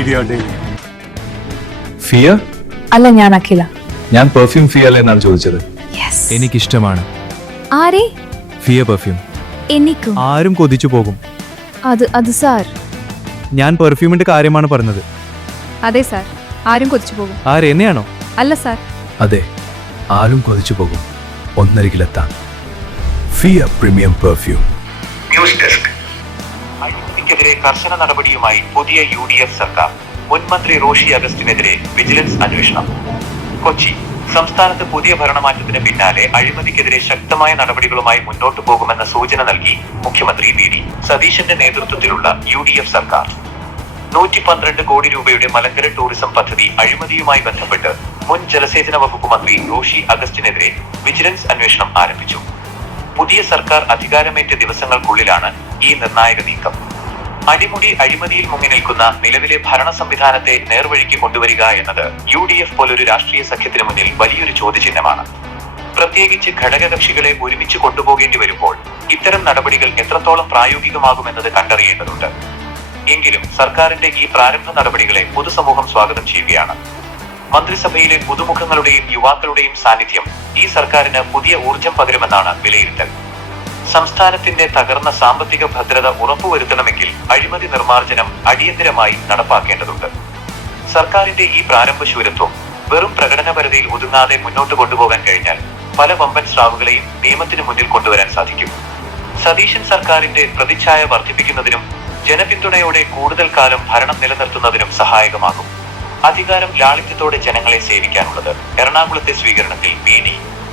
Media Daily. Fiya? അല്ല, ഞാൻ അഖില. ഞാൻ പെർഫ്യൂം ഫിയ എന്നാണ് ചോദിച്ചത്. എനിക്കിഷ്ടമാണ് ആരെ? ഫിയ പെർഫ്യൂം. എനിക്കും. ആരും കൊതിച്ചു പോകും. അത് സാർ. ഞാൻ പെർഫ്യൂമിന്റെ കാര്യമാണ് പറഞ്ഞത്. അതെ സാർ, ആരും കൊതിച്ചു പോകും. ആരെന്നെയാണോ? അല്ല സാർ. അതെ, ആരും കൊതിച്ചു പോകും. ഒന്നരികിലെത്താം. ഫിയ പ്രീമിയം പെർഫ്യൂം. News desk. അഴിമതിക്കെതിരെ കർശന നടപടിയുമായി പുതിയ UDF സർക്കാർ. മുൻ മന്ത്രി റോഷി അഗസ്റ്റിനെതിരെ വിജിലൻസ് അന്വേഷണം. കൊച്ചി. സംസ്ഥാനത്ത് പുതിയ ഭരണമാറ്റത്തിന് പിന്നാലെ അഴിമതിക്കെതിരെ ശക്തമായ നടപടികളുമായി മുന്നോട്ടു പോകുമെന്ന സൂചന നൽകി മുഖ്യമന്ത്രി VD സതീശന്റെ നേതൃത്വത്തിലുള്ള UDF സർക്കാർ. 112 കോടി രൂപയുടെ മലങ്കര ടൂറിസം പദ്ധതി അഴിമതിയുമായി ബന്ധപ്പെട്ട് മുൻ ജലസേചന വകുപ്പ് മന്ത്രി റോഷി അഗസ്റ്റിനെതിരെ വിജിലൻസ് അന്വേഷണം ആരംഭിച്ചു. പുതിയ സർക്കാർ അധികാരമേറ്റ ദിവസങ്ങൾക്കുള്ളിലാണ് ഈ നിർണായക നീക്കം. അടിമുടി അഴിമതിയിൽ മുങ്ങി നിൽക്കുന്ന നിലവിലെ ഭരണ സംവിധാനത്തെ നേർവഴിക്ക് കൊണ്ടുവരിക എന്നത് UDF പോലൊരു രാഷ്ട്രീയ സഖ്യത്തിന് മുന്നിൽ വലിയൊരു ചോദ്യചിഹ്നമാണ്. പ്രത്യേകിച്ച് ഘടകകക്ഷികളെ ഒരുമിച്ച് കൊണ്ടുപോകേണ്ടി വരുമ്പോൾ ഇത്തരം നടപടികൾ എത്രത്തോളം പ്രായോഗികമാകുമെന്നത് കണ്ടറിയേണ്ടതുണ്ട്. എങ്കിലും സർക്കാരിന്റെ ഈ പ്രാരംഭ നടപടികളെ പൊതുസമൂഹം സ്വാഗതം ചെയ്യുകയാണ്. മന്ത്രിസഭയിലെ പുതുമുഖങ്ങളുടെയും യുവാക്കളുടെയും സാന്നിധ്യം ഈ സർക്കാരിന് പുതിയ ഊർജം പകരുമെന്നാണ് വിലയിരുത്തൽ. സംസ്ഥാനത്തിന്റെ തകർന്ന സാമ്പത്തിക ഭദ്രത ഉറപ്പുവരുത്തണമെങ്കിൽ അഴിമതി നിർമ്മാർജ്ജനം അടിയന്തരമായി നടപ്പാക്കേണ്ടതുണ്ട്. സർക്കാരിന്റെ ഈ പ്രാരംഭ ശൂരത്വം വെറും പ്രകടനപരതയിൽ ഒതുങ്ങാതെ മുന്നോട്ട് കൊണ്ടുപോകാൻ കഴിഞ്ഞാൽ പല വമ്പൻ സ്രാവുകളെയും നിയമത്തിന് മുന്നിൽ കൊണ്ടുവരാൻ സാധിക്കും. സതീശൻ സർക്കാരിന്റെ പ്രതിച്ഛായ വർദ്ധിപ്പിക്കുന്നതിനും ജനപിന്തുണയോടെ കൂടുതൽ കാലം ഭരണം നിലനിർത്തുന്നതിനും സഹായകമാകും. അധികാരം ലാളിത്യത്തോടെ ജനങ്ങളെ സേവിക്കാനുള്ളത് എറണാകുളത്തെ സ്വീകരണത്തിൽ VD.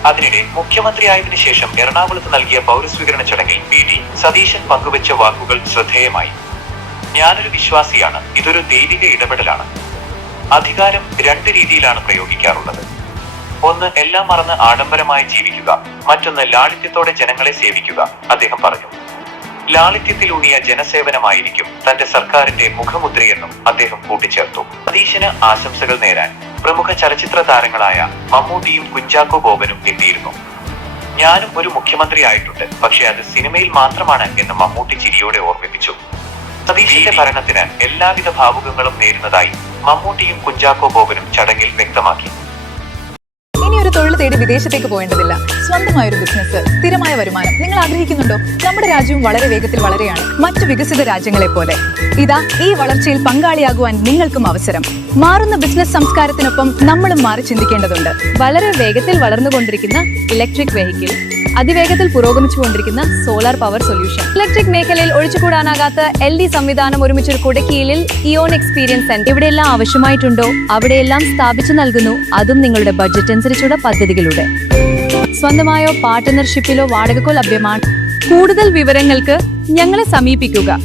അതിനിടെ മുഖ്യമന്ത്രിയായതിനു ശേഷം എറണാകുളത്ത് നൽകിയ പൗരസ്വീകരണ ചടങ്ങിൽ VD സതീശൻ പങ്കുവച്ച വാക്കുകൾ ശ്രദ്ധേയമായി. ഞാനൊരു വിശ്വാസിയാണ്, ഇതൊരു ദൈവിക ഇടപെടലാണ്. അധികാരം 2 രീതിയിലാണ് പ്രയോഗിക്കാറുള്ളത്. ഒന്ന്, എല്ലാം മറന്ന് ആഡംബരമായി ജീവിക്കുക. മറ്റൊന്ന്, ലാളിത്യത്തോടെ ജനങ്ങളെ സേവിക്കുക, അദ്ദേഹം പറഞ്ഞു. ലാളിത്യത്തിലൂന്നിയ ജനസേവനമായിരിക്കും തന്റെ സർക്കാരിന്റെ മുഖമുദ്രയെന്നും അദ്ദേഹം കൂട്ടിച്ചേർത്തു. സതീശന് ആശംസകൾ നേരാൻ പ്രമുഖ ചലച്ചിത്ര താരങ്ങളായ മമ്മൂട്ടിയും കുഞ്ചാക്കോ ബോബനും എത്തിയിരുന്നു. ഞാനും ഒരു മുഖ്യമന്ത്രി ആയിട്ടുണ്ട്, പക്ഷെ അത് സിനിമയിൽ മാത്രമാണ് എന്ന് മമ്മൂട്ടി ചിരിയോടെ ഓർമ്മിപ്പിച്ചു. സതീശന്റെ ഭരണത്തിന് എല്ലാവിധ ഭാവുകങ്ങളും നേരുന്നതായി മമ്മൂട്ടിയും കുഞ്ചാക്കോ ബോബനും ചടങ്ങിൽ വ്യക്തമാക്കി. ഇനി ഒരു തൊഴിൽ തേടി വിദേശത്തേക്ക് പോകേണ്ടതില്ല. സ്വന്തമായ ഒരു ബിസിനസ്, സ്ഥിരമായ വരുമാനം നിങ്ങൾ ആഗ്രഹിക്കുന്നുണ്ടോ? നമ്മുടെ രാജ്യവും വളരെ വേഗത്തിൽ വളരെയാണ്, മറ്റു വികസിത രാജ്യങ്ങളെ പോലെ. ഇതാ, ഈ വളർച്ചയിൽ പങ്കാളിയാകുവാൻ നിങ്ങൾക്കും അവസരം. മാറുന്ന ബിസിനസ് സംസ്കാരത്തിനൊപ്പം നമ്മളും മാറി ചിന്തിക്കേണ്ടതുണ്ട്. വളരെ വേഗത്തിൽ വളർന്നുകൊണ്ടിരിക്കുന്ന ഇലക്ട്രിക് വെഹിക്കിൾ, അതിവേഗത്തിൽ പുരോഗമിച്ചുകൊണ്ടിരിക്കുന്ന സോളാർ പവർ സൊല്യൂഷൻ, ഇലക്ട്രിക് മേഖലയിൽ ഒഴിച്ചുകൂടാനാകാത്ത LD സംവിധാനം ഒരുമിച്ചൊരു കുടക്കീഴിൽ ഇയോൺ എക്സ്പീരിയൻസ് സെന്റർ. എവിടെയെല്ലാം ആവശ്യമായിട്ടുണ്ടോ അവിടെയെല്ലാം സ്ഥാപിച്ചു നൽകുന്നു, അതും നിങ്ങളുടെ ബഡ്ജറ്റ് അനുസരിച്ചുള്ള പദ്ധതികളുടെ. സ്വന്തമായോ പാർട്ട്ണർഷിപ്പിലോ വാടകക്കോ ലഭ്യമാണ്. കൂടുതൽ വിവരങ്ങൾക്ക് ഞങ്ങളെ സമീപിക്കുക.